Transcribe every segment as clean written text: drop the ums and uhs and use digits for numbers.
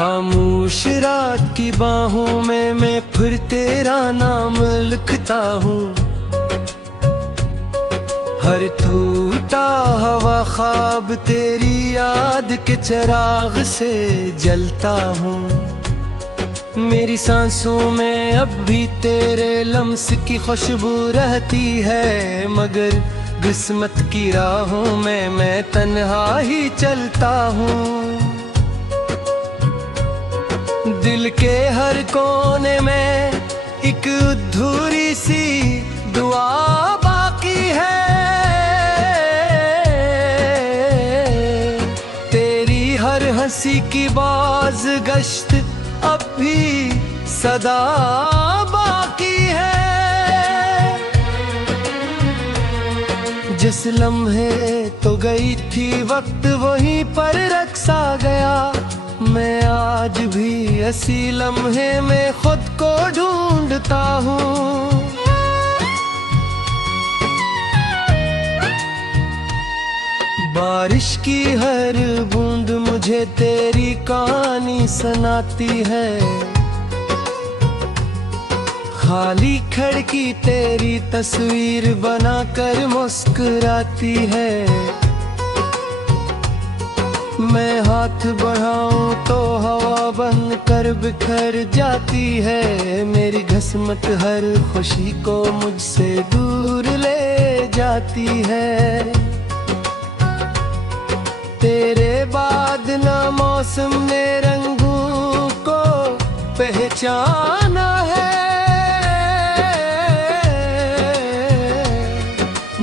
खामोश रात की बाहों में मैं फिर तेरा नाम लिखता हूँ। हर टूटा हवा ख्वाब तेरी याद के चिराग से जलता हूँ। मेरी सांसों में अब भी तेरे लम्स की खुशबू रहती है, मगर किस्मत की राहों में मैं तन्हा ही चलता हूँ। दिल के हर कोने में एक अधूरी सी दुआ बाकी है। तेरी हर हंसी की बाज गश्त अब भी सदा बाकी है। जिस लम्हे तो गई थी वक्त वहीं पर रखा गया, मैं आज भी इसी लम्हे में खुद को ढूंढता हूँ। बारिश की हर बूंद मुझे तेरी कहानी सुनाती है। खाली खिड़की तेरी तस्वीर बनाकर मुस्कुराती है। मैं हाथ बढ़ाऊं तो हवा बन कर बिखर जाती है। मेरी किस्मत हर खुशी को मुझसे दूर ले जाती है। तेरे बाद ना मौसम ने रंगों को पहचाना है,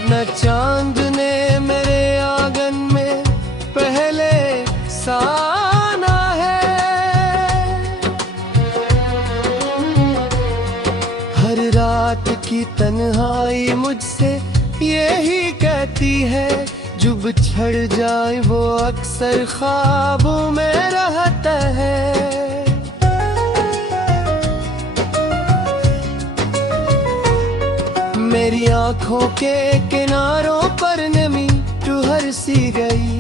न चांद ने मेरे आंगन में पहले साना है। हर रात की तन्हाई मुझसे यही कहती है, जो बिछड़ जाए वो अक्सर ख्वाबों में रहता है। मेरी आंखों के किनारों पर नमी ठहर सी गई।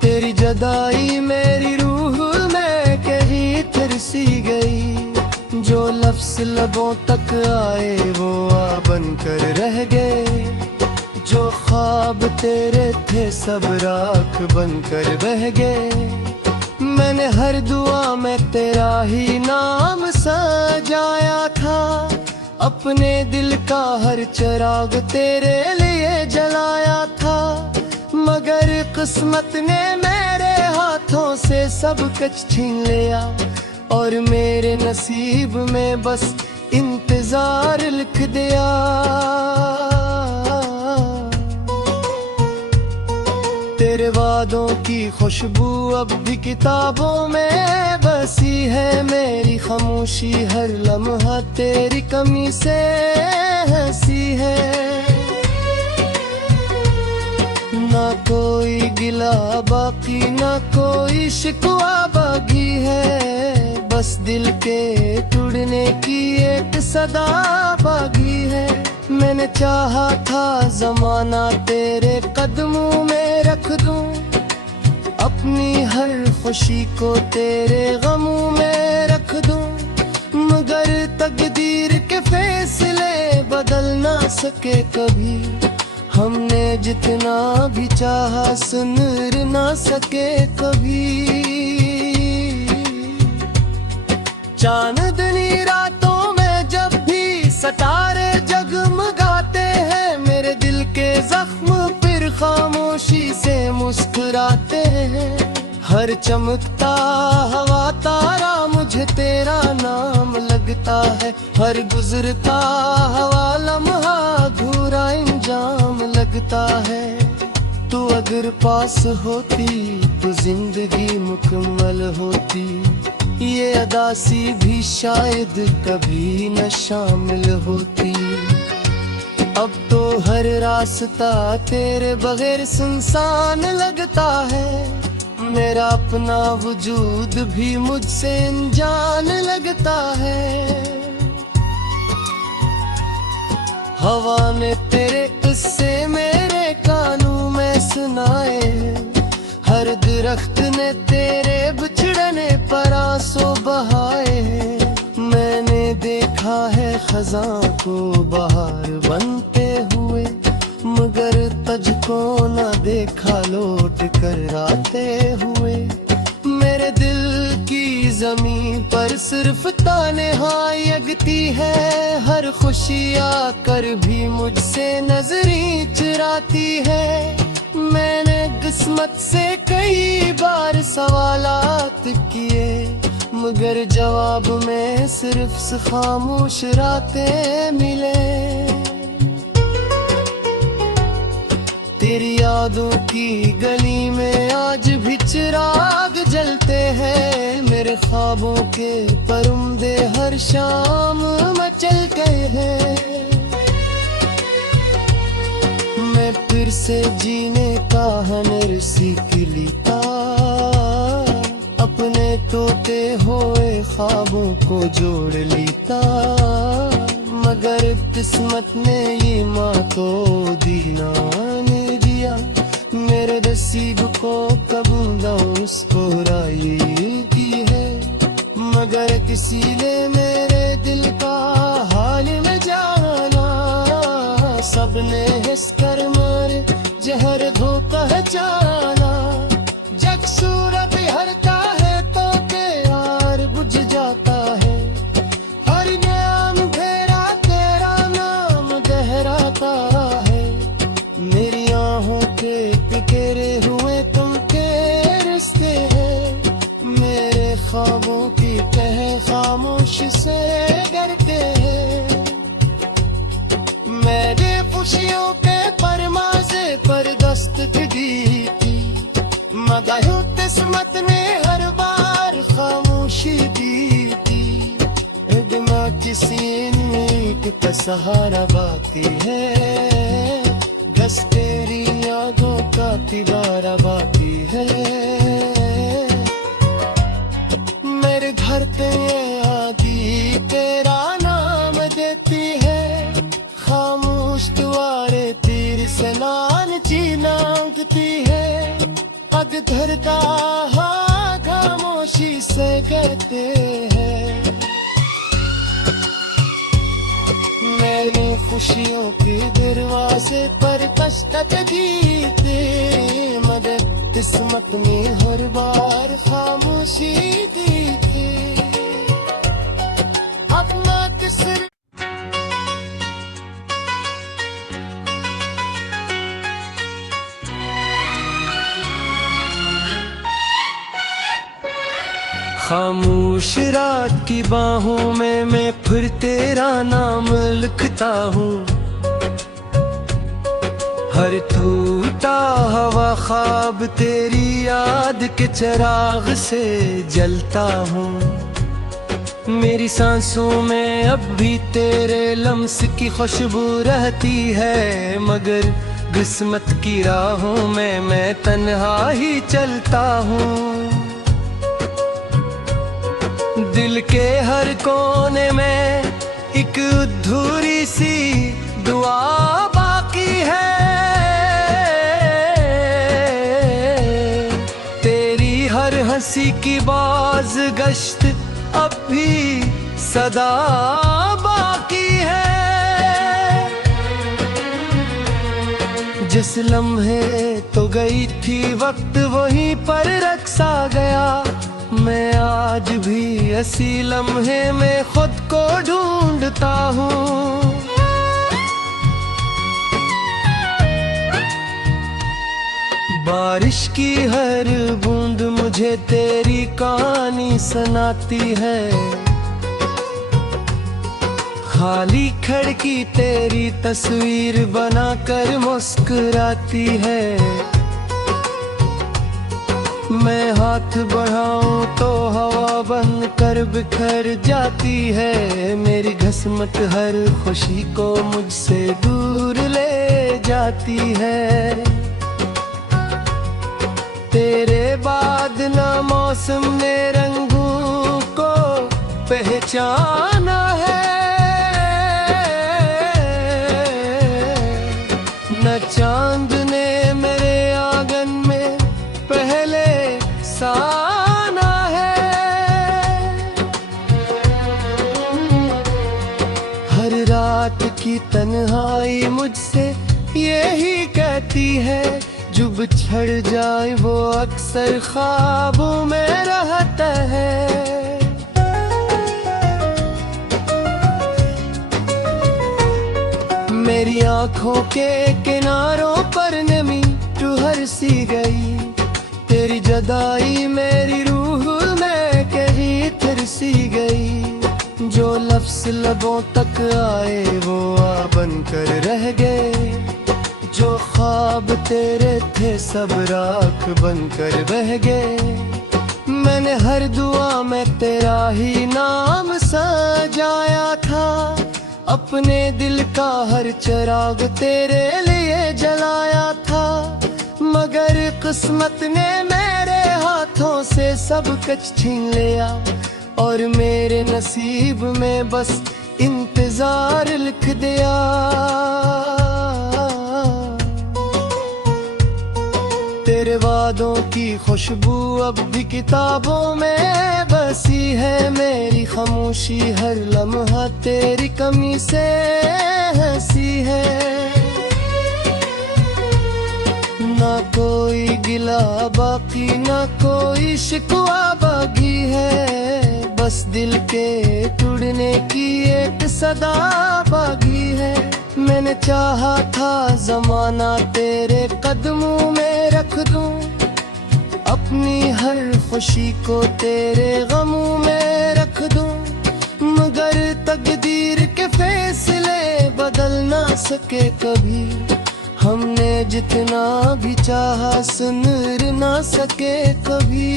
तेरी जुदाई मेरी रूह में कहीं तरसी गई। जो लफ्ज़ लबों तक आए वो आ बनकर रह गए। जो ख्वाब तेरे थे सब राख बनकर बह गए। मैंने हर दुआ में तेरा ही नाम सजाया था। अपने दिल का हर चिराग तेरे लिए जलाया था, मगर किस्मत ने मेरे हाथों से सब कुछ छीन लिया। और मेरे नसीब में बस इंतजार लिख दिया। तेरे वादों की खुशबू अब भी किताबों में बसी है। मेरी खामोशी हर लम्हा तेरी कमी से हंसी है। ना कोई गिला बाकी ना कोई शिकवा बाकी है। बस दिल के टूटने की एक सदा बाकी है। मैंने चाहा था जमाना तेरे कदमों में रख दूं, अपनी हर खुशी को तेरे गमों में रख दूं। मगर तकदीर के फैसले बदल ना सके कभी। हमने जितना भी चाहा सुन ना सके कभी। चांदनी रातों में जब भी सितारे जगमगाते हैं, मेरे दिल के जख्म फिर खामोशी से मुस्कुराते हैं। हर चमकता हवा तारा मुझे तेरा नाम लगता है। हर गुजरता हवा लम्हा अधूरा इंजाम लगता है। तू अगर पास होती तो जिंदगी मुकम्मल होती। ये अदासी भी शायद कभी न शामिल होती। अब तो हर रास्ता तेरे बगैर सुनसान लगता है। मेरा अपना वजूद भी मुझसे अनजान लगता है। हवा ने तेरे किस्से मेरे कानों में सुनाए। हर दरख्त ने तेरे बिछड़ने पर देखा है खज़ां को बहार बनते हुए, मगर तुझको न देखा लौट कर आते हुए। मेरे दिल की ज़मीं पर सिर्फ तन्हाई जगती है, हर खुशी आकर भी मुझसे नजरें चुराती है। मैंने किस्मत से कई बार सवालात किए, मगर जवाब में सिर्फ खामोश रातें मिले। तेरी यादों की गली में आज भी चिराग जलते हैं, मेरे ख्वाबों के परिंदे हर शाम मचल गए हैं। मैं फिर से जीने का हुनर सीख लेता, अपने टूटे हुए ख्वाबों को जोड़ लेता, मगर किस्मत ने ये माँ तो दीना ने दिया। मेरे नसीब को कबूल उसको राई की है, मगर किसी ने मेरे दिल का हाल में जाना। सबने हिस कर मारे जहर धोखा है जाना, जग सूरत हरता है तो के यार बुझ जाता है। हर नाम घेरा तेरा नाम गहराता है, मेरी आहों के पिकेरे हुए तुम के रिश्ते हैं। मेरे ख्वाबों की कह खामोश से डरते हैं। मैंने खुशियों के परमाज़े पर दस्तक दी थी, मगर किस्मत ने हर बार खामोशी दी थी। मैं किसी नीक का सहारा बाती है, बस तेरी यादों का तिबारा बाती है। मेरे घर ते आदि तेरा नाम देती है, खामोश दुआरे तीर से लान जीना मांगती है। पग धरता खामोशी से कहते हैं, मैंने खुशियों के दरवाजे पर दस्तक दी थी, मगर किस्मत ने हर बार खामोशी दी थी। अपना किस्मत खामोश रात की बाहों में मैं फिर तेरा नाम लिखता हूँ। हर टूटा हवा ख्वाब तेरी याद के चिराग से जलता हूँ। मेरी सांसों में अब भी तेरे लम्स की खुशबू रहती है, मगर किस्मत की राहों में मैं तन्हा ही चलता हूँ। दिल के हर कोने में एक अधूरी सी दुआ बाकी है, तेरी हर हंसी की बाज गश्त अब भी सदा बाकी है। जिस लम्हे तो गई थी वक्त वहीं पर रखा गया, मैं आज भी ऐसी लम्हे में खुद को ढूंढता हूँ। बारिश की हर बूंद मुझे तेरी कहानी सुनाती है, खाली खिड़की तेरी तस्वीर बनाकर मुस्कुराती है। मैं हाथ बढ़ाऊं तो हवा बन कर बिखर जाती है, मेरी किस्मत हर खुशी को मुझसे दूर ले जाती है। तेरे बाद ना मौसम ने रंगों को पहचाना है, न चांद ने मेरे आंगन में पहले साना है। रात की तन्हाई मुझसे यही कहती है, जो बिछड़ जाए वो अक्सर ख्वाबों में रहता है। मेरी आँखों के किनारों पर नमी ठुहर सी गई, तेरी जुदाई मेरी रूह में कहीं फिर सी गई। जो लफ्ज़ लबों तक आए वो आ बनकर रह गए, जो ख्वाब तेरे थे सब राख बनकर बह गए। मैंने हर दुआ में तेरा ही नाम सजाया था, अपने दिल का हर चिराग तेरे लिए जलाया था। मगर किस्मत ने मेरे हाथों से सब कुछ छीन लिया, और मेरे नसीब में बस इंतजार लिख दिया। तेरे वादों की खुशबू अब भी किताबों में बसी है, मेरी खामोशी हर लम्हा तेरी कमी से हंसी है। ना कोई गिला बाकी ना कोई शिकवा बाकी है, बस दिल के टूटने की एक सदा बाकी है। मैंने चाहा था जमाना तेरे कदमों में रख दूं, अपनी हर खुशी को तेरे गमों में रख दूं। मगर तकदीर के फैसले बदल ना सके कभी, हमने जितना भी चाहा सुन ना सके कभी।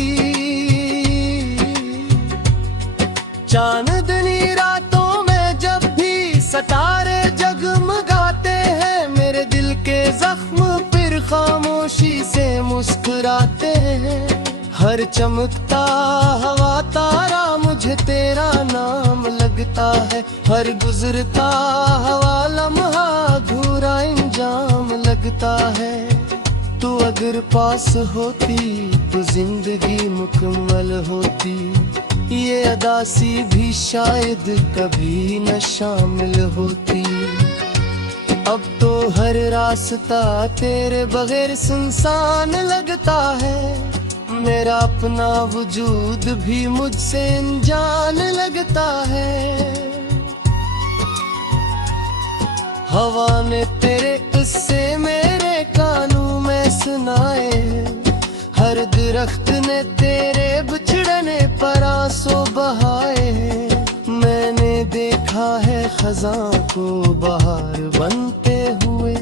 चांदनी रातों में जब भी सितारे जगमगाते हैं, मेरे दिल के जख्म फिर खामोशी से मुस्कुराते हैं। हर चमकता हवा तारा मुझे तेरा नाम लगता है, हर गुजरता हवा लम्हा अधूरा इंजाम लगता है। तू अगर पास होती तो जिंदगी मुकम्मल होती, ये अदासी भी शायद कभी न शामिल होती। अब तो हर रास्ता तेरे बगैर सुनसान लगता है, मेरा अपना वजूद भी मुझसे अनजान लगता है। हवा ने तेरे किस्से मेरे कानों में सुनाए, हर दरख्त ने तेरे बिछड़ने पर आंसू बहाए। मैंने देखा है खज़ां को बहार बनते हुए,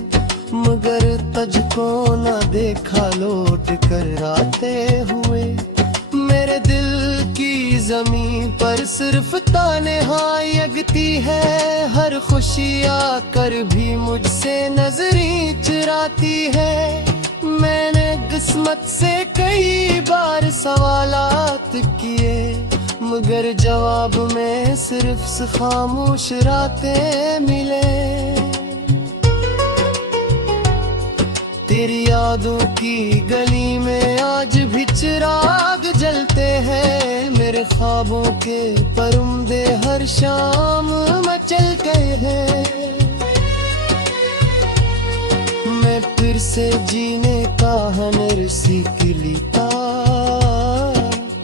मगर तुझको न देखा लौट कर आते हुए। मेरे दिल की ज़मीं पर सिर्फ तन्हाई यगती है, हर खुशी आकर भी मुझसे नजरें चुराती है। मैंने किस्मत से कई बार सवालात किए, मगर जवाब में सिर्फ खामोश रातें मिले। तेरी यादों की गली में आज भी चिराग जलते हैं, मेरे ख्वाबों के परिंदे हर शाम मचल गए हैं। मैं फिर से जीने का हुनर सीख लेता,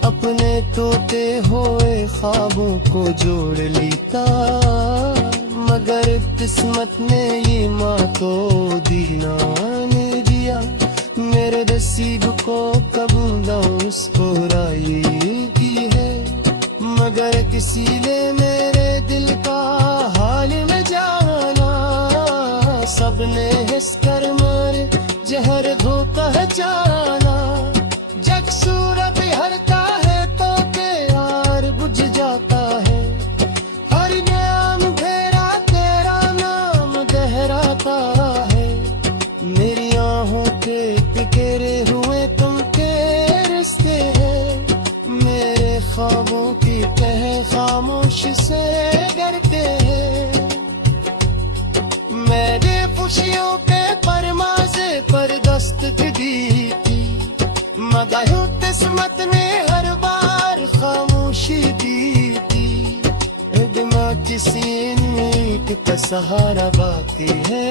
अपने टूटे हुए ख्वाबों को जोड़ लेता। मगर किस्मत ने ये माँ तो दीना ने दिया, मेरे नसीब को कबूला उसको राई की है। मगर किसी ने मेरे दिल का हाल में जाना, सबने हिस कर मारे जहर धो पहचाना। जग सूरत हरता है तो प्यार बुझ जाता है, हर नाम घेरा तेरा नाम गहराता है। मेरी आहों के पिकेरे हुए तुम के रिश्ते हैं, मेरे ख्वाबों की तह खामोश से डरते हैं। मेरे खुशियों पे का सहारा बाकी है,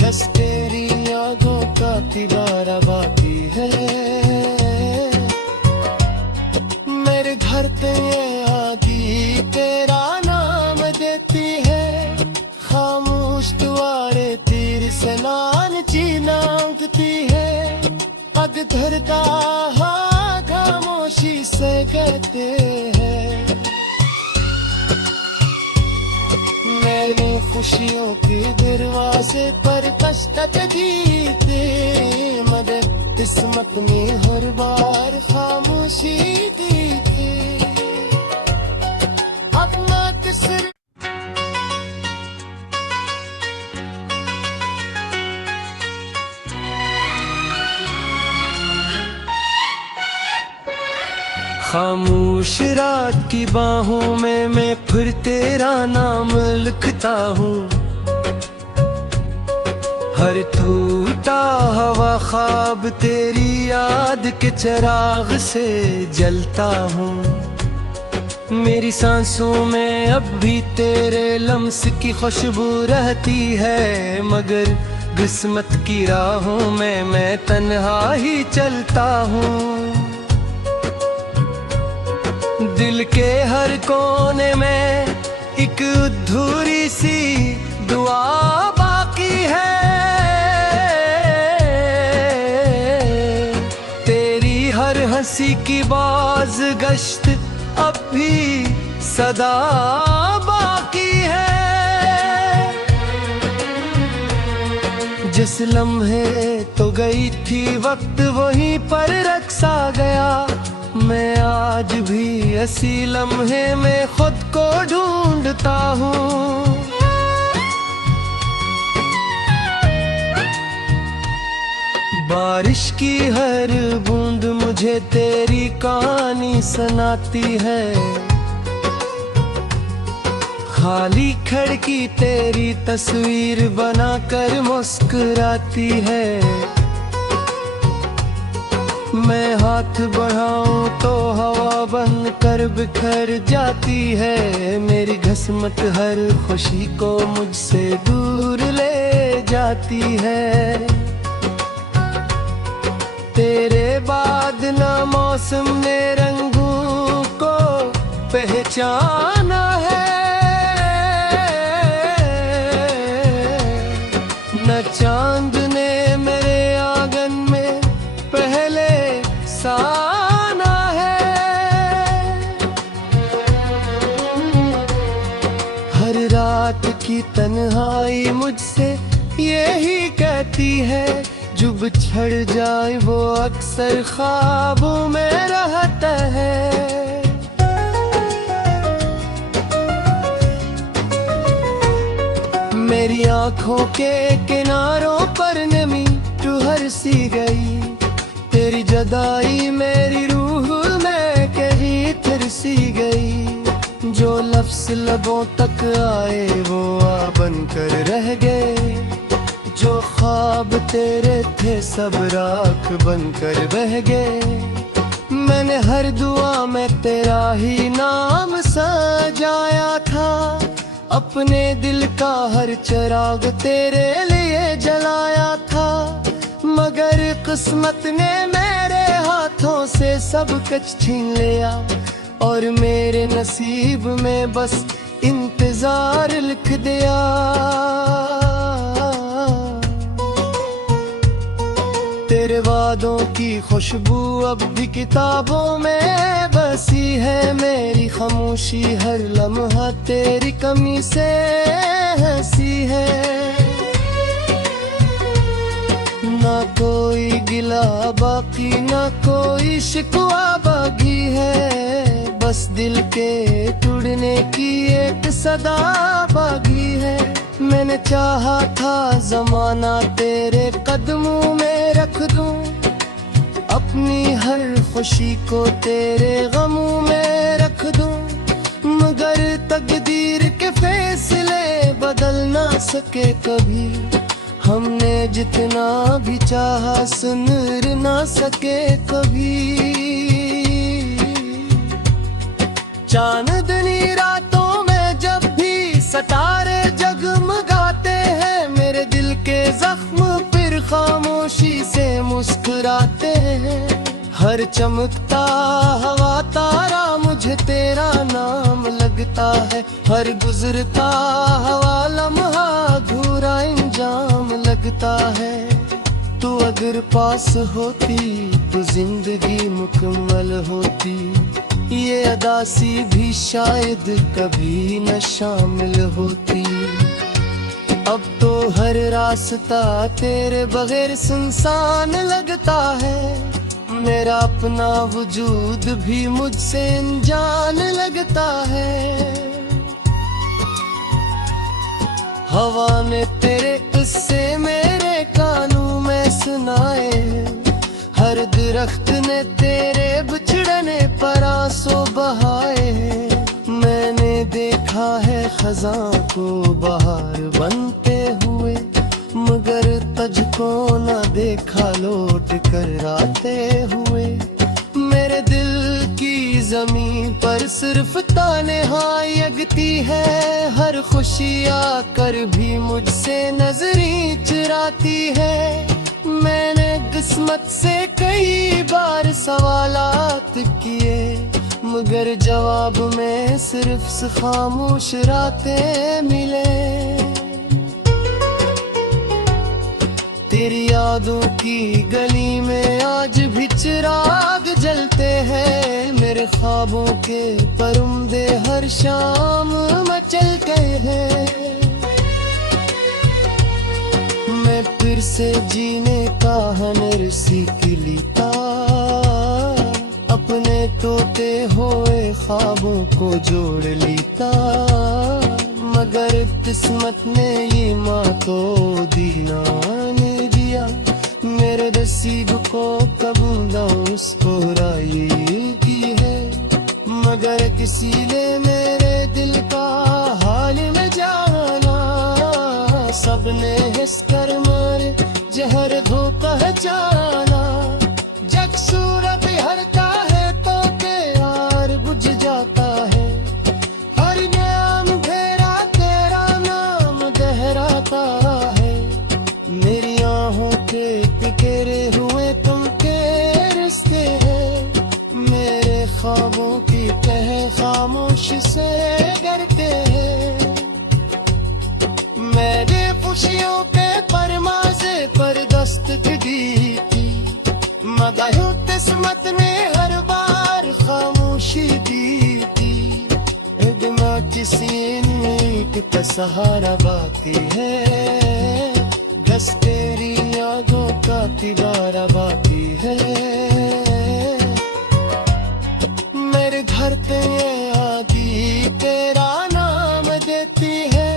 बस तेरी यादों का दीवारा बाकी है। मेरे घर पे ये आगी तेरा नाम देती है, खामोश दुआरे तीर से लान चीना उगती है। पग धरता हाँ खामोशी से कहते हैं, मेरी खुशियों के दरवाजे पर दस्तक दीते, मगर किस्मत में हर बार खामोशी दीते। अपना किसर खामोश रात की बाहों में मैं फिर तेरा नाम लिखता हूँ, हर टूटा हवा ख्वाब तेरी याद के चिराग से जलता हूँ। मेरी सांसों में अब भी तेरे लम्स की खुशबू रहती है, मगर किस्मत की राहों में मैं तन्हा ही चलता हूँ। दिल के हर कोने में एक अधूरी सी दुआ बाकी है, तेरी हर हंसी की बाज गश्त अब भी सदा बाकी है। जिस लम्हे तो गई थी वक्त वहीं पर रखसा गया, मैं आज भी ऐसी लम्हे में खुद को ढूंढता हूँ। बारिश की हर बूंद मुझे तेरी कहानी सुनाती है, खाली खिड़की तेरी तस्वीर बनाकर मुस्कुराती है। मैं हाथ बढ़ाऊं तो हवा बन कर बिखर जाती है, मेरी किस्मत हर खुशी को मुझसे दूर ले जाती है। तेरे बाद न मौसम ने रंगों को पहचाना है, न चांद ने मेरे आंगन में पहले साना है। हर रात की तन्हाई मुझसे यही कहती है, जो बिछड़ जाए वो अक्सर ख्वाबों में रहता है। मेरी आंखों के किनारों पर नमी ठहर सी गई, तेरी जुदाई मेरी रूह में कहीं तरसी गई। जो लफ्ज़ लबों तक आए वो आ बनकर रह गए, जो ख्वाब तेरे थे सब राख बनकर बह गए। मैंने हर दुआ में तेरा ही नाम सजाया था, अपने दिल का हर चिराग तेरे लिए जलाया था, मगर किस्मत ने मेरे हाथों से सब कुछ छीन लिया, और मेरे नसीब में बस इंतजार लिख दिया। तेरे वादों की खुशबू अब भी किताबों में बसी है, मेरी खामोशी हर लम्हा तेरी कमी से हंसी है। ना कोई गिला बाकी ना कोई शिकवा बाकी है, बस दिल के टूटने की एक सदा बाकी है। मैंने चाहा था जमाना तेरे कदमों में रख दूं, अपनी हर खुशी को तेरे गमों में रख दूं, मगर तकदीर के फैसले बदल ना सके कभी, हमने जितना भी चाहा सुन ना सके कभी। चांदनी रातों में जब भी सितारे जगमगाते हैं मेरे दिल के जख्म, फिर खामोशी से मुस्कुराते हैं। हर चमकता हवा तारा मुझे तेरा नाम लगता है, हर गुजरता हवा लम्हा अधूरा इंजाम लगता है। तू अगर पास होती तो जिंदगी मुकम्मल होती, ये अदासी भी शायद कभी न शामिल होती। अब तो हर रास्ता तेरे बगैर सुनसान लगता है, मेरा अपना वजूद भी मुझसे अनजान लगता है। हवा ने तेरे किस्से मेरे कानों में सुनाए, हर दरख्त ने तेरे बिछड़ने पर आंसू बहाए। मैंने देखा है खज़ां को बहार बनते हुए, मगर तुझको न देखा लौट कर आते हुए। मेरे दिल की जमीन पर सिर्फ तन्हाई यगती है, हर खुशी आकर भी मुझसे नजरें चुराती है। मैंने किस्मत से कई बार सवालात किए, मगर जवाब में सिर्फ खामोश रातें मिले। तेरी यादों की गली में आज भी चिराग जलते हैं, मेरे ख्वाबों के परिंदे हर शाम मचलते हैं। मैं फिर से जीने का हुनर सीख लेता, अपने तोते हुए ख्वाबों को जोड़ लेता। मगर किस्मत ने ये माँ तो दीना ने दिया, मेरे नसीब को कबूल उसको राई की है। मगर किसी ने मेरे दिल का हाल में जाना, सबने हिस कर मारे जहर को पहचाना। जग सूरत हरता है तो के यार बुझ जाता है, हर नाम घेरा तेरा नाम गहराता है। मेरी आहों के पिकेरे हुए तुम के रिश्ते हैं, मेरे ख्वाबों की तह खामोश से डरते हैं। मेरे खुशियों के परमाज़े पर दस्तक दी थी, मगर किस्मत ने हर बार खामोशी दी थी। इतना किसी नीक का सहारा बाती है, बस तेरी यादों का तिबारा बाती है। मेरे घर पे आदि तेरा नाम देती है,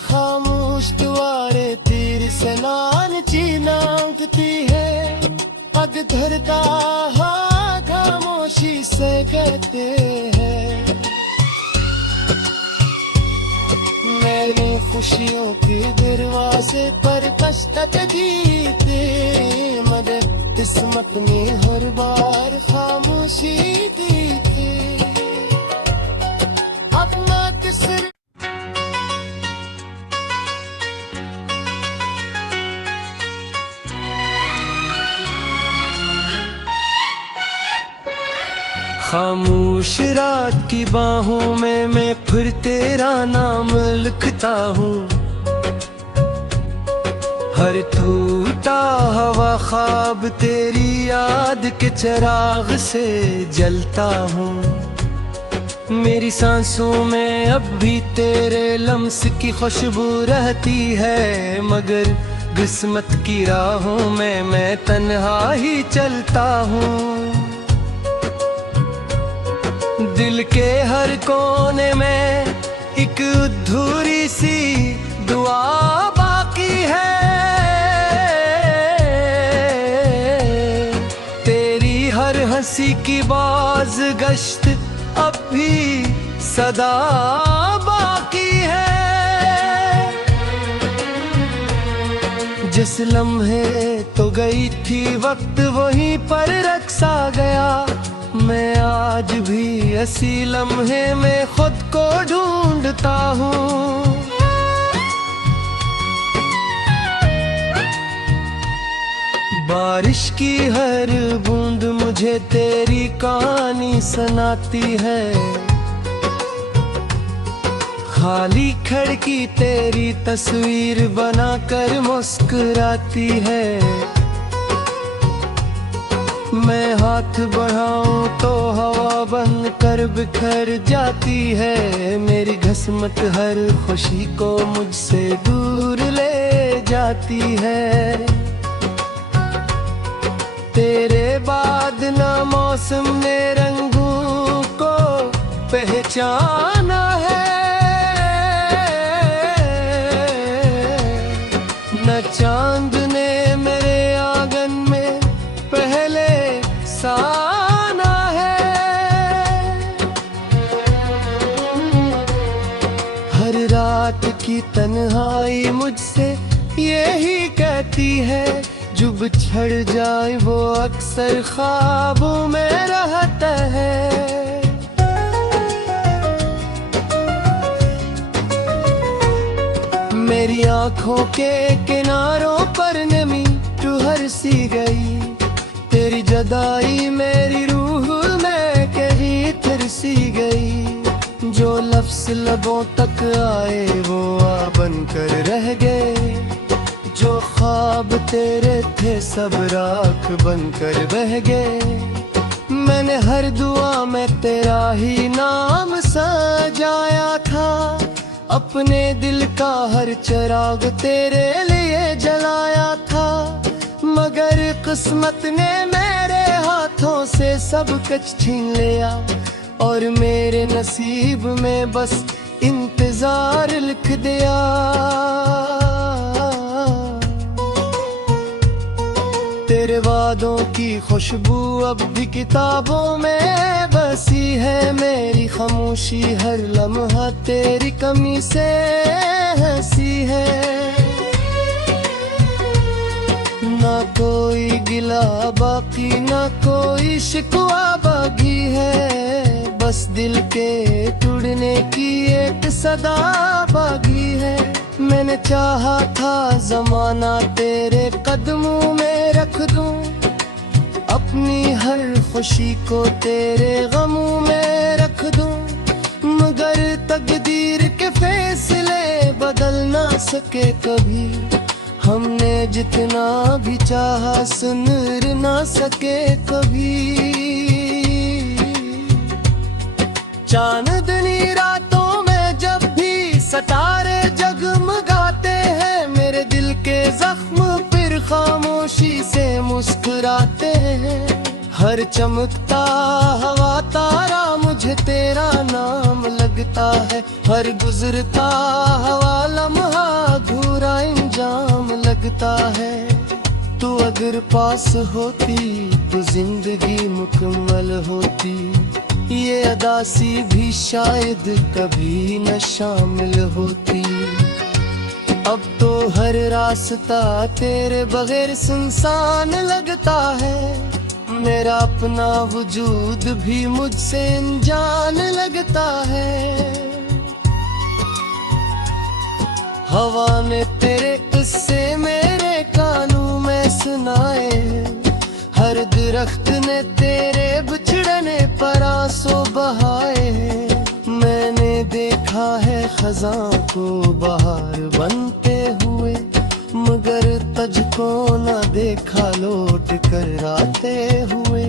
खामोश दुआरे तेरे से नान चीना मांगती है। पग धरता खामोशी से कहते हैं, मेरी खुशियों के दरवाजे पर दस्तक दी थी, मगर किस्मत ने हर बार खामोशी दी थी। अपना किस्सा खामोश रात की बाहों में मैं फिर तेरा नाम लिखता हूँ, हर टूटा हवा ख्वाब तेरी याद के चिराग से जलता हूँ। मेरी सांसों में अब भी तेरे लम्स की खुशबू रहती है, मगर किस्मत की राहों में मैं तन्हा ही चलता हूँ। दिल के हर कोने में एक अधूरी सी दुआ बाकी है, तेरी हर हंसी की बाज गश्त अब भी सदा बाकी है। जिस लम्हे तो गई थी वक्त वहीं पर रखा गया, मैं आज भी इसी लम्हे में खुद को ढूंढता हूँ। बारिश की हर बूंद मुझे तेरी कहानी सुनाती है। खाली खिड़की तेरी तस्वीर बनाकर मुस्कुराती है। मैं हाथ बढ़ाऊं तो हवा बन कर बिखर जाती है। मेरी किस्मत हर खुशी को मुझसे दूर ले जाती है। तेरे बाद न मौसम ने रंगों को पहचाना है, न चांद ने मेरे आंगन में पहले साना है। हर रात की तन्हाई मुझसे यही कहती है, जो बिछड़ जाए वो अक्सर ख्वाबों में रहता है। मेरी आँखों के किनारों पर नमी ठहर सी गई। तेरी जुदाई मेरी रूह में कहीं तरसी गई। जो लफ्ज़ लबों तक आए वो आ बनकर रह गए। जो ख्वाब तेरे थे सब राख बनकर बह गए। मैंने हर दुआ में तेरा ही नाम सजाया था। अपने दिल का हर चिराग तेरे लिए जलाया था। मगर किस्मत ने मेरे हाथों से सब कुछ छीन लिया। और मेरे नसीब में बस इंतजार लिख दिया। तेरे वादों की खुशबू अब भी किताबों में बसी है। मेरी खामोशी हर लम्हा तेरी कमी से हंसी है। ना कोई गिला बाकी ना कोई शिकवा बाकी है। बस दिल के टूटने की एक सदा बाकी है। मैंने चाहा था जमाना तेरे कदमों में रख दूं। अपनी हर खुशी को तेरे गमों में रख दूं। मगर तकदीर के फैसले बदल ना सके कभी। हमने जितना भी चाहा सुन ना सके कभी। चांदनी रातों में जब भी सितारे जगमगाते हैं। मेरे दिल के जख्म फिर खामोशी से मुस्कुराते हैं। हर चमकता हवा तारा मुझे तेरा नाम लगता है। हर गुजरता हवा लम्हा अधूरा इंजाम लगता है। तू अगर पास होती तो जिंदगी मुकम्मल होती। ये अदासी भी शायद कभी न शामिल होती। अब तो हर रास्ता तेरे बगैर सुनसान लगता है। मेरा अपना वजूद भी मुझसे अनजान लगता है। हवा ने तेरे किस्से मेरे कानों में सुनाए। हर दरख्त ने तेरे बिछड़ने पर आंसू बहाए। मैंने देखा है खज़ां को बहार बनते हुए। मगर तुझको न देखा लौट कर आते हुए।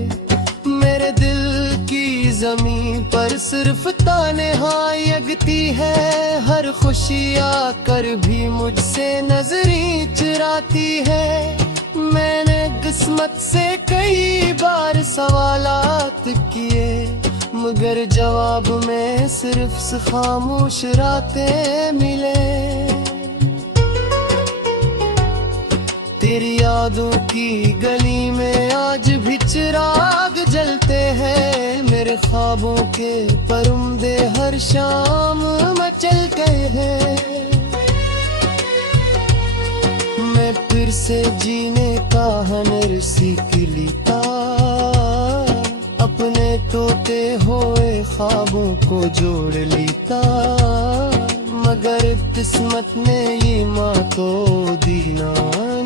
मेरे दिल की ज़मीं पर सिर्फ तन्हाई जगती है। हर खुशी आकर भी मुझसे नजरें चुराती है। मैंने किस्मत से कई बार सवालात किए। मगर जवाब में सिर्फ खामोश रातें मिले। तेरी यादों की गली में आज भी चिराग जलते हैं। मेरे ख्वाबों के परिंदे हर शाम मचल गए हैं। मैं फिर से जीने का हुनर सीख लीता। अपने टूटे हुए ख्वाबों को जोड़ लीता। मगर किस्मत ने ये माँ को दीना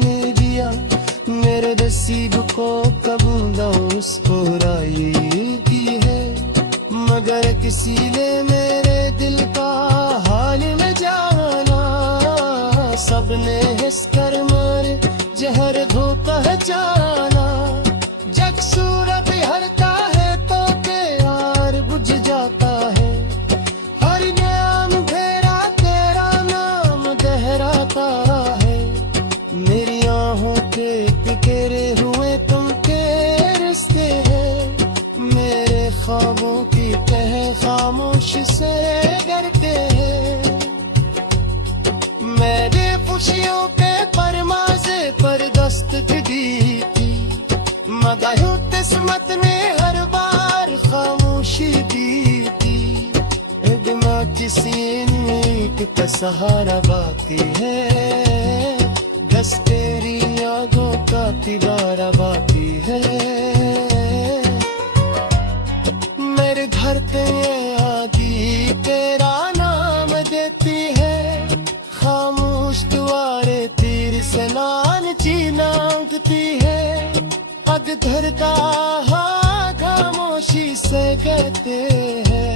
ने दिया। मेरे नसीब को कबूला उसको राई की है, मगर किसी ने मेरे दिल का हाल न जाना। सबने हिस कर मारे जहर धो पहचाना। जग सूरत हरता है तो के यार बुझ जाता है, हर नाम घेरा तेरा नाम दहराता है। मेरी आहों के पिकेरे हुए तुम के रिश्ते हैं, मेरे ख्वाबों की तह खामोश से डरते हैं। मैंने खुशियों के परमाज़े पर दस्तक दी थी, मगर किस्मत ने हर बार खामोशी दी थी। इदमा किसी नीक का सहारा बाती है, बस तेरी यादों का तिबारा बाती है। मेरे घर पे आदि तेरा नाम देती है, खामोश दुआरे तीर से लान चीनांगती है। पग धरता हाँ खामोशी से कहते हैं।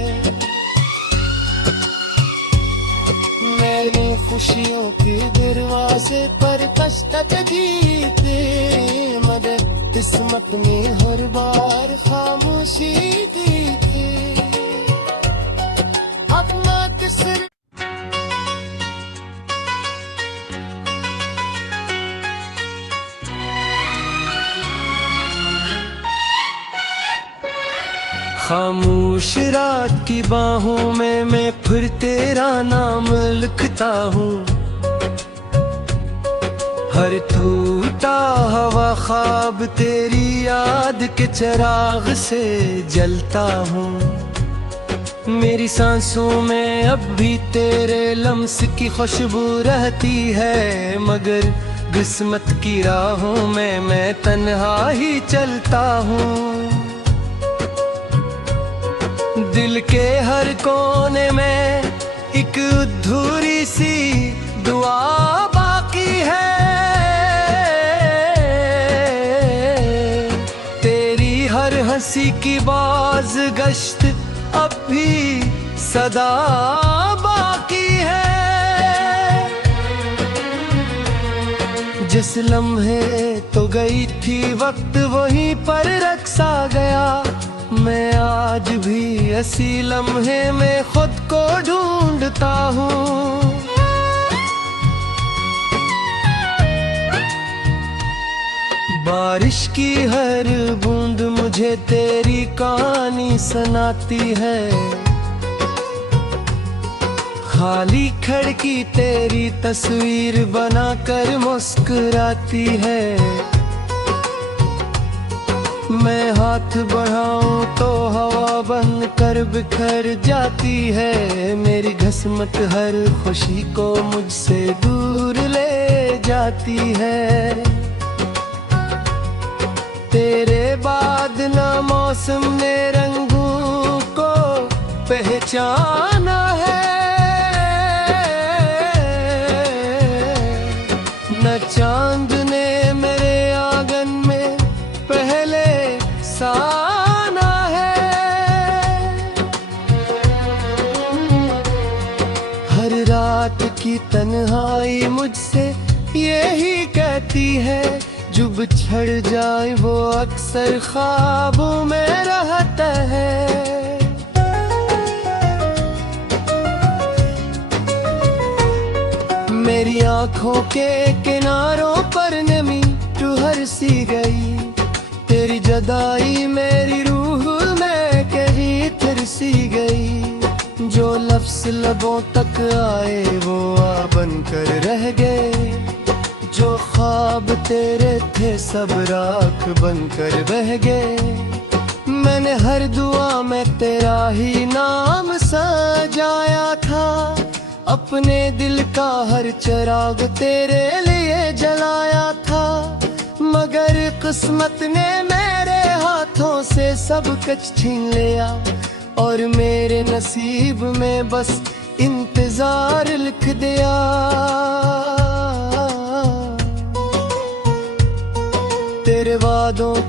मैंने खुशियों के दरवाजे पर दस्तक दी थी, मगर किस्मत में हर बार खामोशी दी थी। अपना किस्मत खामोश रात की बाहों में मैं फिर तेरा नाम लिखता हूँ। हर टूटा हवा ख्वाब तेरी याद के चिराग से जलता हूँ। मेरी सांसों में अब भी तेरे लम्स की खुशबू रहती है, मगर किस्मत की राहों में मैं तन्हा ही चलता हूँ। दिल के हर कोने में एक अधूरी सी दुआ बाकी है, तेरी हर हंसी की बाज गश्त अब भी सदा बाकी है। जिस लम्हे तो गई थी वक्त वहीं पर रखसा गया, मैं आज भी ऐसी लम्हे में खुद को ढूंढता हूँ। बारिश की हर बूंद मुझे तेरी कहानी सुनाती है, खाली खिड़की तेरी तस्वीर बनाकर मुस्कुराती है। मैं हाथ बढ़ाऊं तो हवा बन कर बिखर जाती है, मेरी किस्मत हर खुशी को मुझसे दूर ले जाती है। तेरे बाद ना मौसम ने रंगों को पहचाना है, न चांद ने मेरे आंगन में पहले साना है। हर रात की तन्हाई मुझसे यही कहती है, जो बिछड़ जाए वो अक्सर ख्वाबों में रहता है। मेरी आँखों के किनारों पर नमी ठहर सी गई, तेरी जुदाई मेरी रूह में कहीं तरसी गई। जो लफ्ज़ लबों तक आए वो आ बनकर रह गए, जो ख्वाब तेरे थे सब राख बनकर बह गए। मैंने हर दुआ में तेरा ही नाम सजाया था, अपने दिल का हर चिराग तेरे लिए जलाया था, मगर किस्मत ने मेरे हाथों से सब कुछ छीन लिया, और मेरे नसीब में बस इंतजार लिख दिया।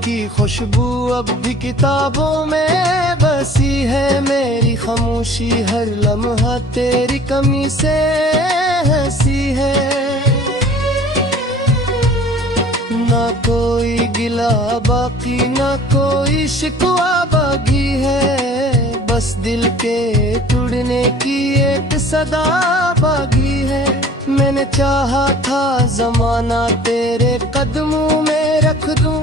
की खुशबू अब भी किताबों में बसी है। मेरी खामोशी हर लम्हा तेरी कमी से हंसी है। ना कोई गिला बाकी ना कोई शिकवा बाकी है, बस दिल के टूटने की एक सदा बाकी है। मैंने चाहा था जमाना तेरे कदमों में रख दूं,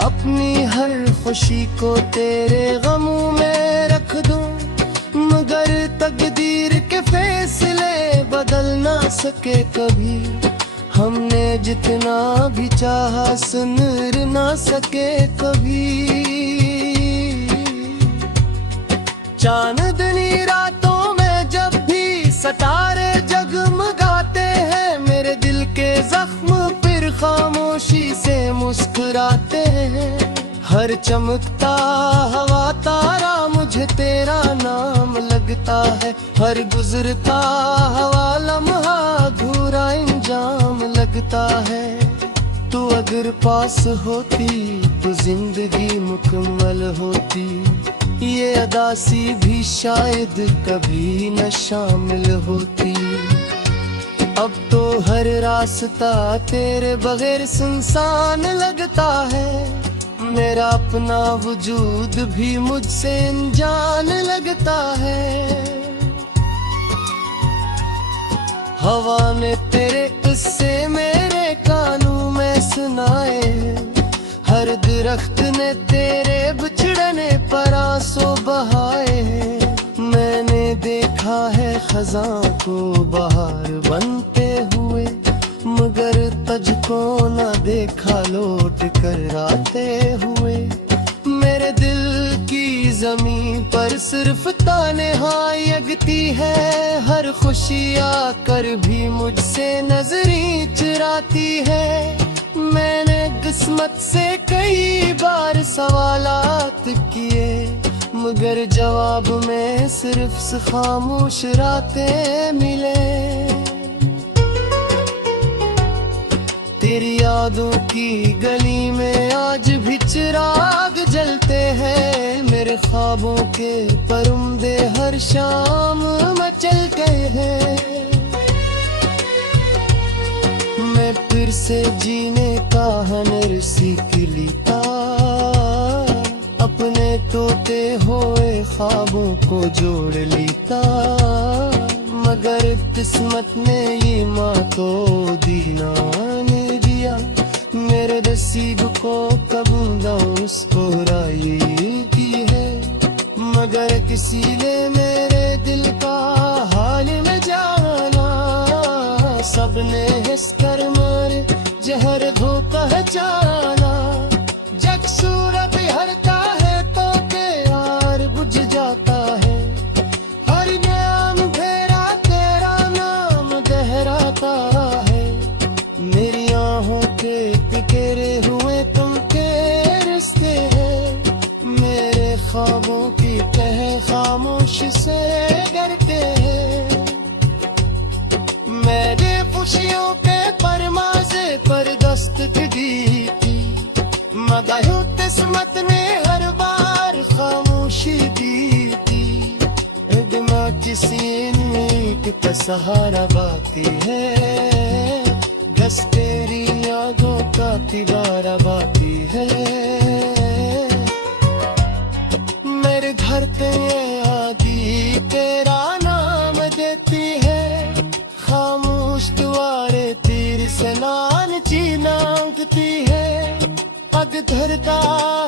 अपनी हर खुशी को तेरे गमों में रख दूं, मगर तकदीर के फैसले बदल ना सके कभी। हमने जितना भी चाहा सुन ना सके कभी। चांदनी रातों में जब भी सितारे जगमगाते हैं, मेरे दिल के जख्म फिर खामोशी से मुस्कुराते हैं। हर चमकता हवा तारा मुझे तेरा नाम लगता है, हर गुजरता हवा लम्हा अधूरा इंजाम लगता है। तू अगर पास होती तो जिंदगी मुकम्मल होती, ये अदासी भी शायद कभी न शामिल होती। अब तो हर रास्ता तेरे बगैर सुनसान लगता है, मेरा अपना वजूद भी मुझसे अनजान लगता है। हवा ने तेरे किस्से मेरे कानों में सुनाए, हर दरख्त ने तेरे बिछड़ने पर आंसू बहाए। मैंने देखा है खज़ां को बहार बनते हुए, मगर तुझको न देखा लौट कर आते हुए। मेरे दिल की ज़मीं पर सिर्फ तन्हाई जगती है, हर खुशी आकर भी मुझसे नजरें चुराती है। मैंने किस्मत से कई बार सवालात किए, मगर जवाब में सिर्फ खामोश रातें मिले। तेरी यादों की गली में आज भी चिराग जलते हैं, मेरे ख्वाबों के परिंदे हर शाम मचल गए हैं। मैं फिर से जीने का हुनर सीख लीता, अपने टूटे हुए ख्वाबों को जोड़ लीता, मगर किस्मत ने ये मातो दीना ने दिया। मेरे नसीब को कबूल उसको राई की है, मगर किसी ने मेरे दिल का हाल में जाना। सबने हिस कर मारे जहर धो पहचाना, जग सूरत हरता है तो के यार बुझ जाता है। हर नाम घेरा तेरा नाम गहराता है, मेरी आहों के पिकेरे हुए तुमके रिश्ते हैं। मेरे ख्वाबों की तह खामोश से डरते हैं, मेरे खुशियों के परमाज़े पर दस्तक दी थी, मगर किस्मत ने हर बार खामोशी दी थी। इदमा किसी नीक का सहारा बाती है, बस तेरी यादों का दीवारा बाती है। मेरे घर पे आदि तेरा नाम देती है, खामोश दुआरे तीर से लान चीनांगती है। पग धरता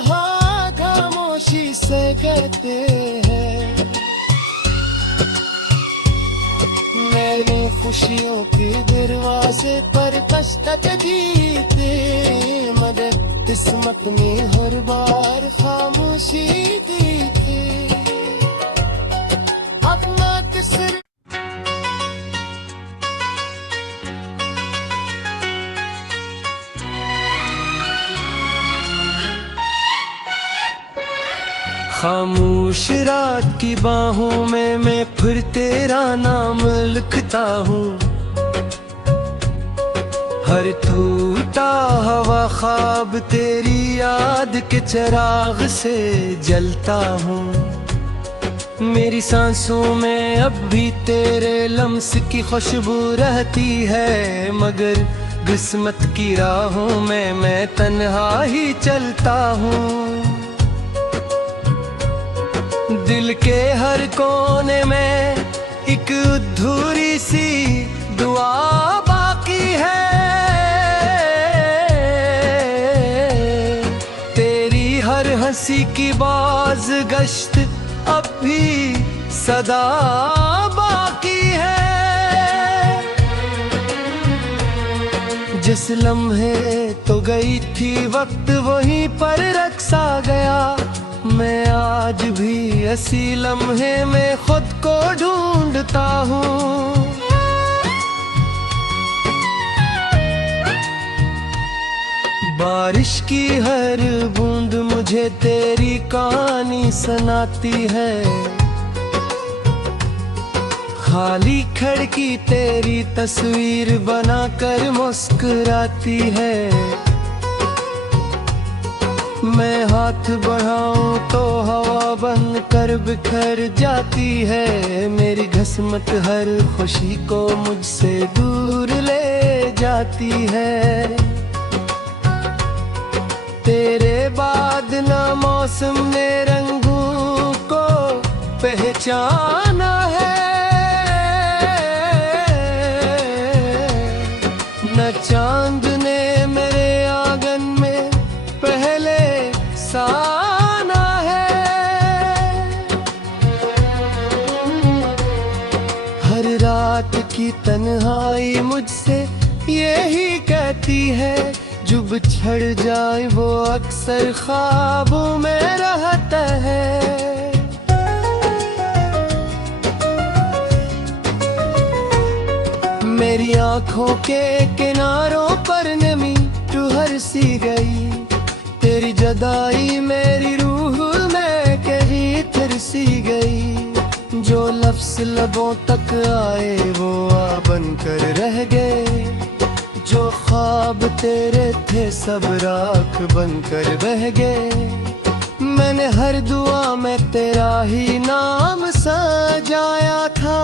हाँ खामोशी से कहते हैं, मेरी खुशियों के दरवाजे पर दस्तक दी थी, मगर किस्मत में हर बार खामोशी दी थी। अपना किस्मत खामोश रात की बाहों में मैं फिर तेरा नाम लिखता हूँ, हर टूटा हवा ख्वाब तेरी याद के चिराग से जलता हूँ। मेरी सांसों में अब भी तेरे लम्स की खुशबू रहती है, मगर किस्मत की राहों में मैं तन्हा ही चलता हूँ। दिल के हर कोने में एक अधूरी सी दुआ बाकी है, तेरी हर हंसी की बाज गश्त अब भी सदा बाकी है। जिस लम्हे तो गई थी वक्त वहीं पर रखसा गया, मैं आज भी ऐसी लम्हे में खुद को ढूंढता हूँ। बारिश की हर बूंद मुझे तेरी कहानी सुनाती है, खाली खिड़की तेरी तस्वीर बनाकर मुस्कुराती है। मैं हाथ बढ़ाऊं तो हवा बन कर बिखर जाती है, मेरी किस्मत हर खुशी को मुझसे दूर ले जाती है। तेरे बाद ना मौसम ने रंगों को पहचाना है, न चांद ने मेरे आंगन में पहले साना है। हर रात की तन्हाई मुझसे यही कहती है, जो बिछड़ जाए वो अक्सर ख्वाबों में रहता है। मेरी आंखों के किनारों पर नमी ठहर सी गई, तेरी जुदाई मेरी रूह में कहीं फिर सी गई। जो लफ्ज़ लबों तक आए वो आ बन कर रह गए, जो ख्वाब तेरे थे सब राख बनकर बह गए। मैंने हर दुआ में तेरा ही नाम सजाया था,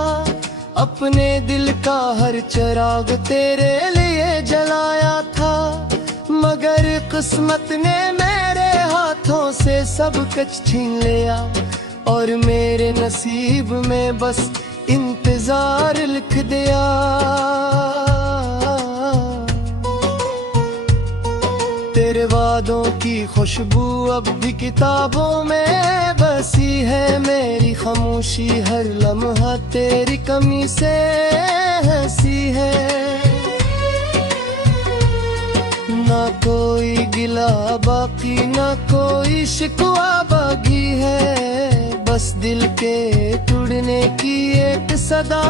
अपने दिल का हर चिराग तेरे लिए जलाया था, मगर किस्मत ने मेरे हाथों से सब कुछ छीन लिया, और मेरे नसीब में बस इंतजार लिख दिया। तेरे वादों की खुशबू अब भी किताबों में बसी है, मेरी खामोशी हर लम्हा तेरी कमी से हंसी है। ना कोई गिला बाकी ना कोई शिकवा बाकी है, बस दिल के टूटने की एक सदा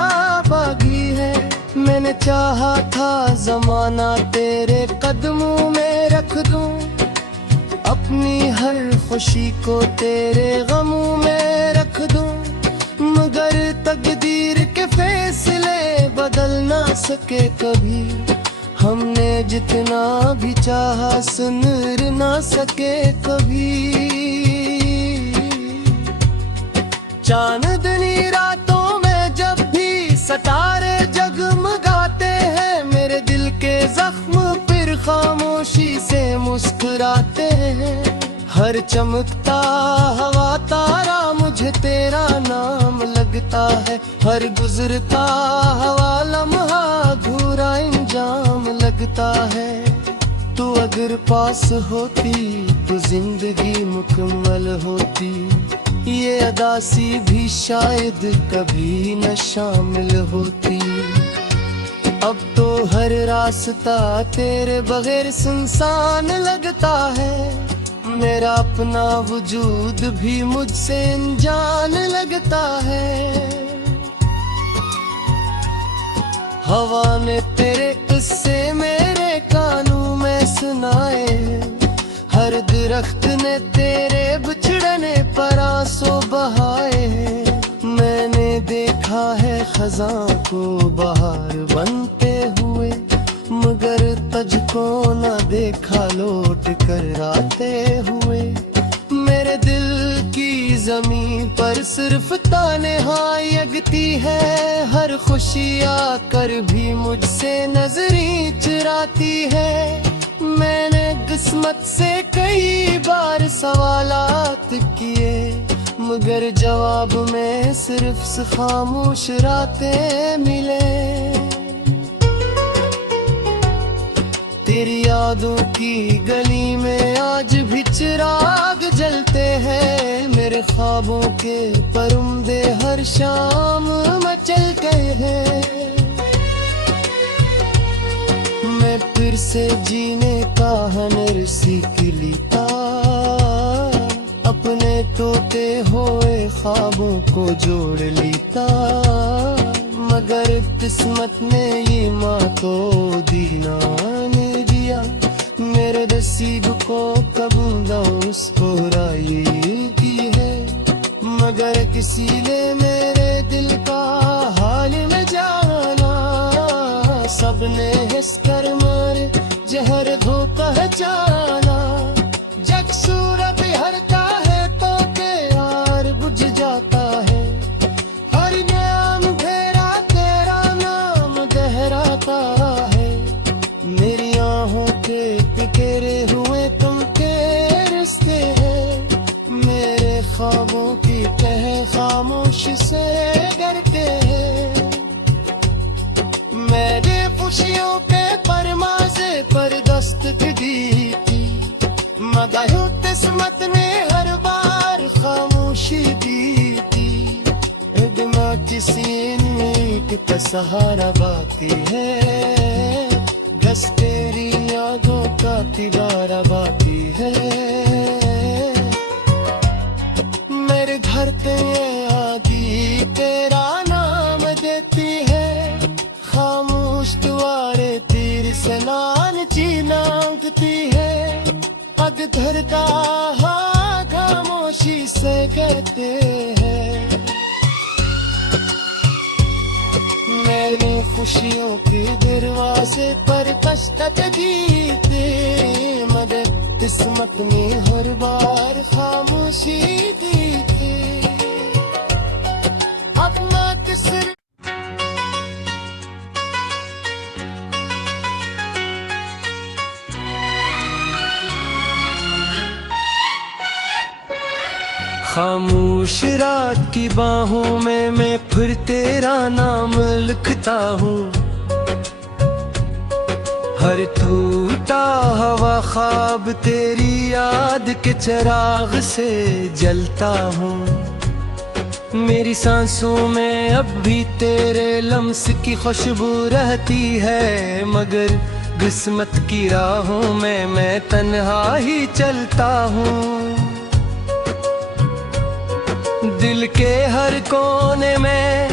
बाकी है। मैंने चाहा था जमाना तेरे कदमों में रख दूं, अपनी हर खुशी को तेरे गमों में रख दूं, मगर तकदीर के फैसले बदल ना सके कभी, हमने जितना भी चाहा सुन ना सके कभी। चांदनी रातों में जब भी सितारे जगमगाते हैं, मेरे दिल के जख्म फिर खामोशी से मुस्कुराते हैं। हर चमकता हवा तारा मुझे तेरा नाम लगता है, हर गुजरता हवा लम्हा अधूरा इंजाम लगता है। तू अगर पास होती तो जिंदगी मुकम्मल होती, ये अदासी भी शायद कभी न शामिल होती। अब तो हर रास्ता तेरे बगैर सुनसान लगता है, मेरा अपना वजूद भी मुझसे अनजान लगता है। हवा ने तेरे किस्से मेरे कानों में सुनाए, हर दरख्त ने तेरे बिछड़ने पर आंसू बहाए। मैंने देखा है खज़ां को बहार बनते हुए, मगर सिर्फ तान्हाई जगती है, हर खुशी आकर भी मुझसे नजरें चुराती है। मैंने किस्मत से कई बार सवालात किए, मगर जवाब में सिर्फ खामोश रातें मिले। तेरी यादों की गली में आज भी चिराग जलते हैं, मेरे ख्वाबों के परिंदे हर शाम मचलते हैं। मैं फिर से जीने का हुनर सीख लेता, अपने टूटे हुए ख्वाबों को जोड़ लेता, मगर किस्मत ने ये मातो दीना ने दिया। मेरे नसीब को कबूला उसको राय की है, मगर किसी ने मेरे दिल का हाल में जाना। सबने हिस कर मारे जहर को पहचाना, जग सूरत हरता है तो के यार बुझ जाता है। हर नाम घेरा तेरा नाम गहराता है, मेरी आहों के पिकेरे हुए तुम के रिश्ते हैं। मेरे ख्वाबों की तह खामोश से डरते हैं। मेरे खुशियों के परमाज़े पर दस्तक दी थी, मगर किस्मत ने हर बार खामोशी दी थी। इदमा किसी नीक का सहारा बाती है, घस तेरी यादों का तिगारा बाती है। मेरे घर पे आदि तेरा नाम देती है, खामोश दुआरे तेरी सलान ची मांगती है। पग धरता हाँ खामोशी से कहते हैं, मेरी खुशियों के दरवाजे पर दस्तक दी थी, मगर किस्मत ने हर बार खामोशी दी थी। अपना किस्मत खामोश रात की बाहों में मैं फिर तेरा नाम लिखता हूँ। हर टूटा हवा ख्वाब तेरी याद के चिराग से जलता हूँ। मेरी सांसों में अब भी तेरे लम्स की खुशबू रहती है, मगर किस्मत की राहों में मैं तन्हा ही चलता हूँ। दिल के हर कोने में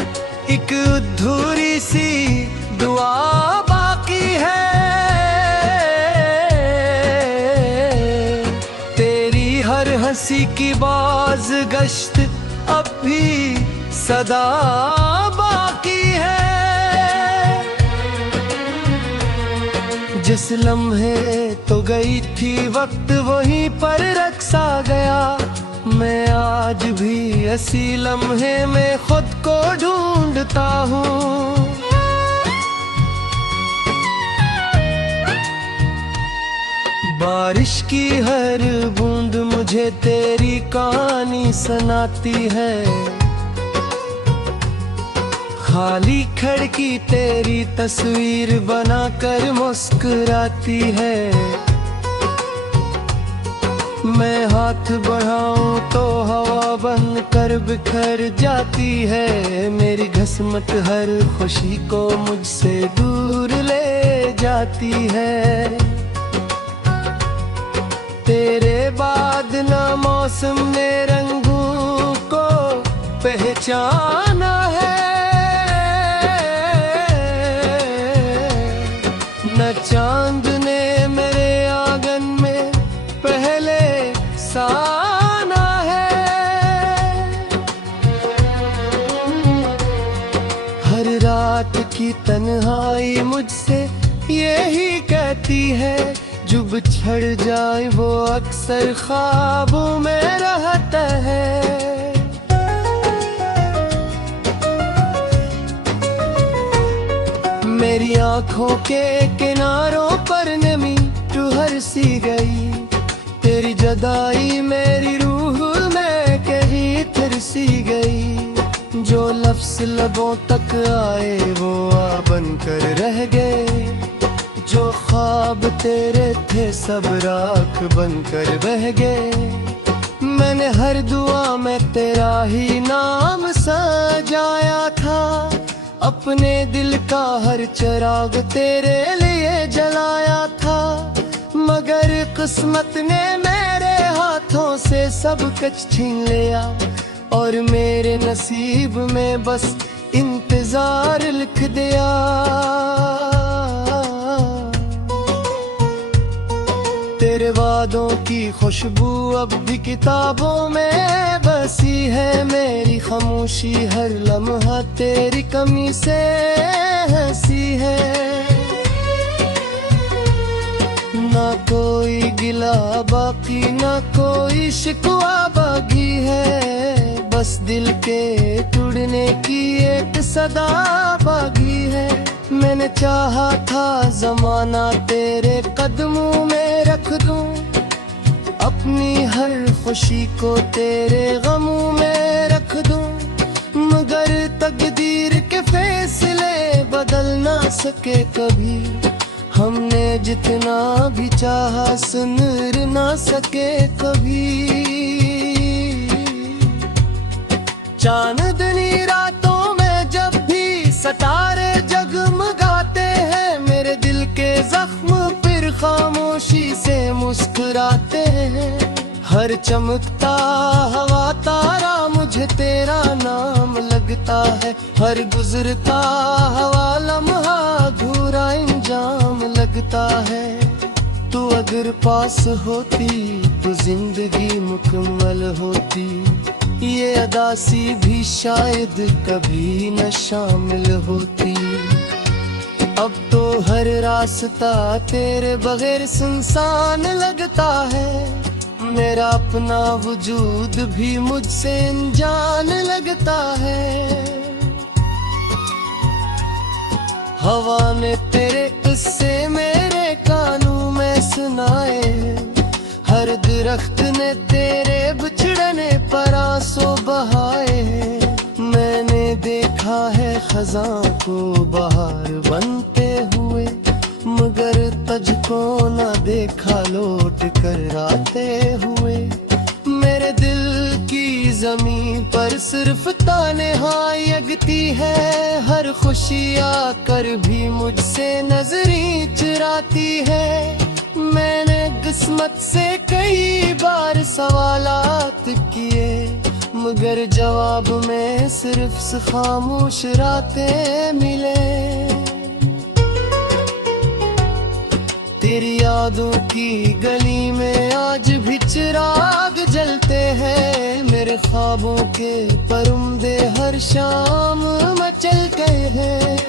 एक अधूरी सी दुआ बाकी है, तेरी हर हंसी की बाज गश्त अब भी सदा बाकी है। जिस लम्हे तो गई थी वक्त वहीं पर रखा गया, मैं आज भी इसी लम्हे में खुद को ढूंढता हूँ। बारिश की हर बूंद मुझे तेरी कहानी सुनाती है, खाली खिड़की तेरी तस्वीर बनाकर मुस्कुराती है। मैं हाथ बढ़ाऊं तो हवा बन कर बिखर जाती है, मेरी किस्मत हर खुशी को मुझसे दूर ले जाती है। तेरे बाद ना मौसम ने रंगों को पहचाना है, न चांद ने मेरे आंगन में पहले साना है। हर रात की तन्हाई मुझसे यही कहती है, जो बिछड़ जाए वो अक्सर ख्वाबों में रहता है। मेरी आंखों के किनारों पर नमी ठुहर सी गई, तेरी जुदाई मेरी रूह में कहीं फिर सी गई। जो लफ्ज़ लबों तक आए वो आ बनकर रह गए, जो ख्वाब तेरे थे सब राख बनकर बह गए। मैंने हर दुआ में तेरा ही नाम सजाया था, अपने दिल का हर चिराग तेरे लिए जलाया था। मगर किस्मत ने मेरे हाथों से सब कुछ छीन लिया, और मेरे नसीब में बस इंतजार लिख दिया। तेरे वादों की खुशबू अब भी किताबों में बसी है, मेरी खामोशी हर लम्हा तेरी कमी से हंसी है। ना कोई गिला बाकी ना कोई शिकवा बाकी है, बस दिल के टूटने की एक सदा बाकी है। मैंने चाहा था जमाना तेरे कदमों में रख दूं, अपनी हर खुशी को तेरे गमों में रख दूं। मगर तकदीर के फैसले बदल ना सके कभी, हमने जितना भी चाहा सुन ना सके कभी। चांदनी रातों में जब भी सितारे जगमगाते हैं, मेरे दिल के जख्म फिर खामोशी से मुस्कुराते हैं। हर चमकता हवा तारा मुझे तेरा नाम लगता है, हर गुजरता हवा लम्हा अधूरा इंजाम लगता है। तू अगर पास होती तो जिंदगी मुकम्मल होती, ये अदासी भी शायद कभी न शामिल होती। अब तो हर रास्ता तेरे बगैर सुनसान लगता है, मेरा अपना वजूद भी मुझसे अनजान लगता है। हवा ने तेरे किस्से मेरे कानों में सुनाए, हर दरख्त ने तेरे बिछड़ने पर आंसू बहाए। मैंने देखा है खज़ां को बहार बनते हुए, मगर तुझको न देखा लौट कर आते हुए। मेरे दिल की ज़मीन पर सिर्फ तन्हाई जगती है, हर खुशी आकर भी मुझसे नजरें चुराती है। मैंने किस्मत से कई बार सवालात किए, मगर जवाब में सिर्फ खामोश रातें मिले। तेरी यादों की गली में आज भी चिराग जलते हैं, मेरे ख्वाबों के परिंदे हर शाम मचल गए हैं।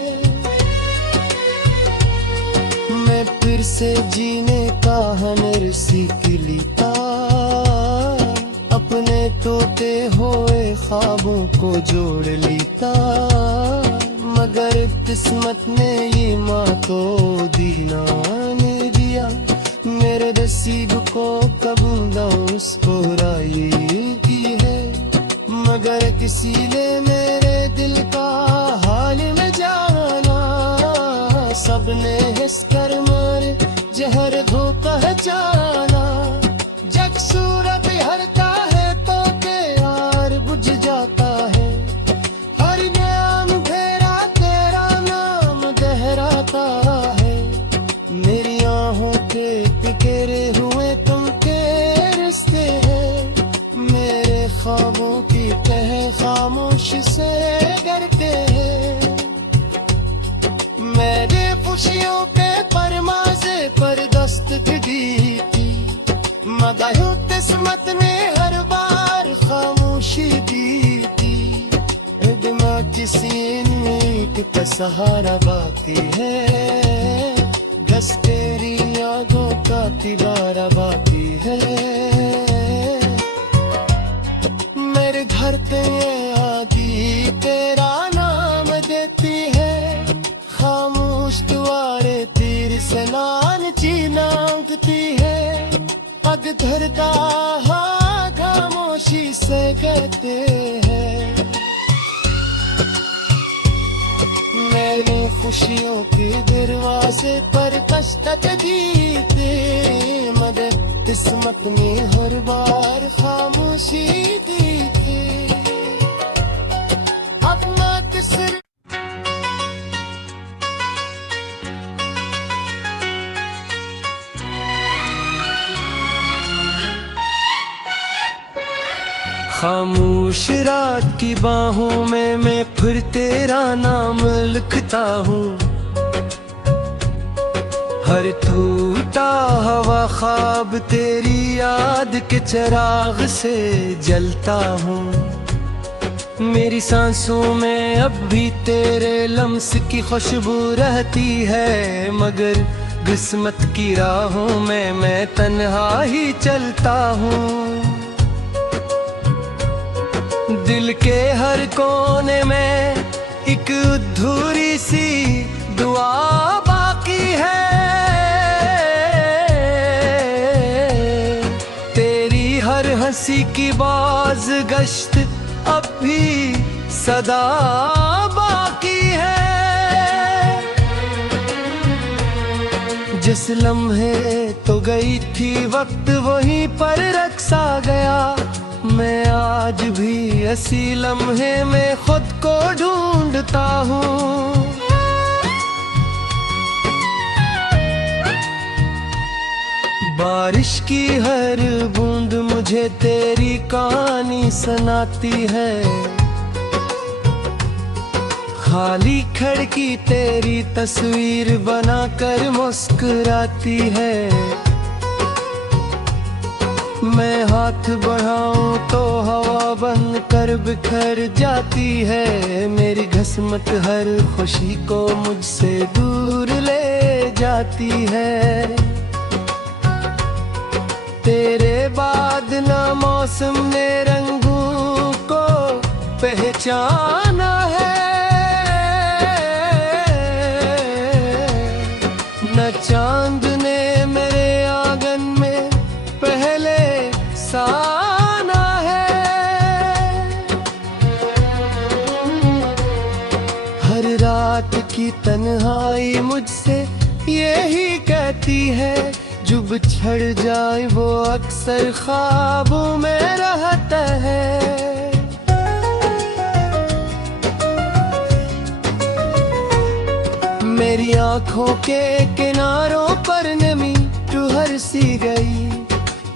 मैं फिर से जीने का हनर सीख लीता, अपने तोते हुए ख्वाबों को जोड़ लीता। मगर किस्मत ने ये माँ तो दीना ने दिया, मेरे नसीब को कबूल उसको राई की है। मगर किसी ने मेरे दिल का हाल न जाना, सबने हिस कर मारे जहर को पहचाना। जग सूरत हरता है तो प्यार बुझ जाता है, हर नाम घेरा तेरा नाम दोहराता है। मेरी आहों के पिकेरे हुए तुम के रिश्ते हैं, मेरे ख्वाबों की तह खामोश से डरते हैं। मेरे खुशियों के परमाज़े पर दस्तक दी थी, मगर किस्मत ने हर बार खामोशी दी थी। इदमा किसी नीक का सहारा बाती है, घस तेरी यादों का तिबारा बाती है। मेरे घर पे आदि तेरा नाम देती है, खामोश उठती है पग धरता हाँ खामोशी से कहते हैं मैंने खुशियों के दरवाजे पर कष्ट दीते मगर किस्मत में हर बार खामोशी दी थी अपना किस्मत खामोश रात की बाहों में मैं फिर तेरा नाम लिखता हूँ हर टूटा हवा ख्वाब तेरी याद के चिराग से जलता हूँ मेरी सांसों में अब भी तेरे लम्स की खुशबू रहती है मगर किस्मत की राहों में मैं तन्हा ही चलता हूँ दिल के हर कोने में एक अधूरी सी दुआ बाकी है तेरी हर हंसी की बाज गश्त अब भी सदा बाकी है जिस लम्हे तो गई थी वक्त वहीं पर रखा गया मैं आज भी ऐसी लम्हे में खुद को ढूंढता हूँ बारिश की हर बूंद मुझे तेरी कहानी सुनाती है खाली खिड़की तेरी तस्वीर बनाकर मुस्कुराती है मैं हाथ बढ़ाऊं तो हवा बन कर बिखर जाती है मेरी किस्मत हर खुशी को मुझसे दूर ले जाती है तेरे बाद ना मौसम ने रंगों को पहचाना है न चांद ने मेरे आंगन में पहले साना है हर रात की तन्हाई मुझसे यही कहती है जो बिछड़ जाए वो अक्सर ख्वाबों में रहता है मेरी आंखों के किनारों पर नमी ठहर सी गई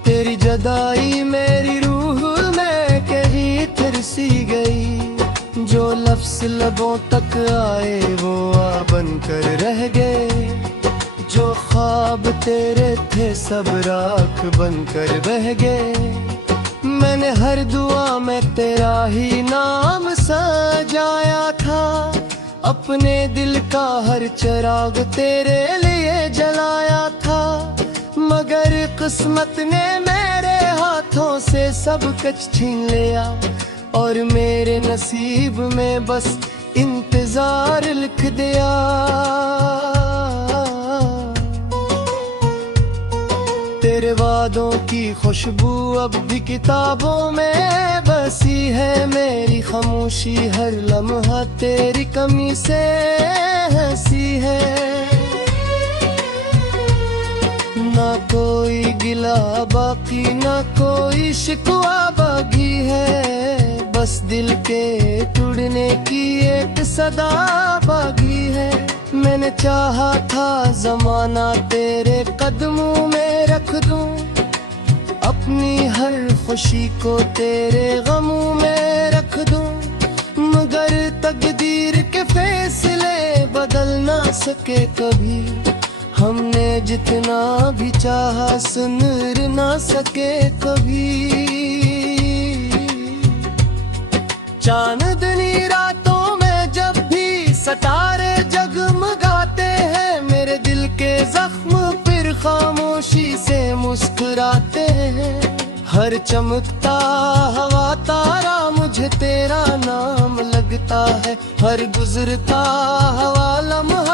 तेरी जुदाई मेरी रूह में कहीं तरसी गई जो लफ्ज़ लबों तक आए वो आ बनकर रह गए जो ख्वाब तेरे थे सब राख बनकर बह गए मैंने हर दुआ में तेरा ही नाम सजाया था अपने दिल का हर चिराग तेरे लिए जलाया था मगर किस्मत ने मेरे हाथों से सब कुछ छीन लिया और मेरे नसीब में बस इंतजार लिख दिया तेरे वादों की खुशबू अब भी किताबों में बसी है मेरी खामोशी हर लम्हा तेरी कमी से हंसी है ना कोई गिला बाकी ना कोई शिकवा बाकी है बस दिल के टूटने की एक सदा बाकी है मैंने चाहा था जमाना तेरे कदमों में रख दूं अपनी हर खुशी को तेरे गमों में रख दूं मगर तकदीर के फैसले बदल ना सके कभी हमने जितना भी चाहा सुन ना सके कभी चांदनी रातों में जब भी सितारे जगमगाते हैं मेरे दिल के जख्म फिर खामोशी से मुस्कुराते हैं हर चमकता हवा तारा मुझे तेरा नाम लगता है हर गुजरता हवा लम्हा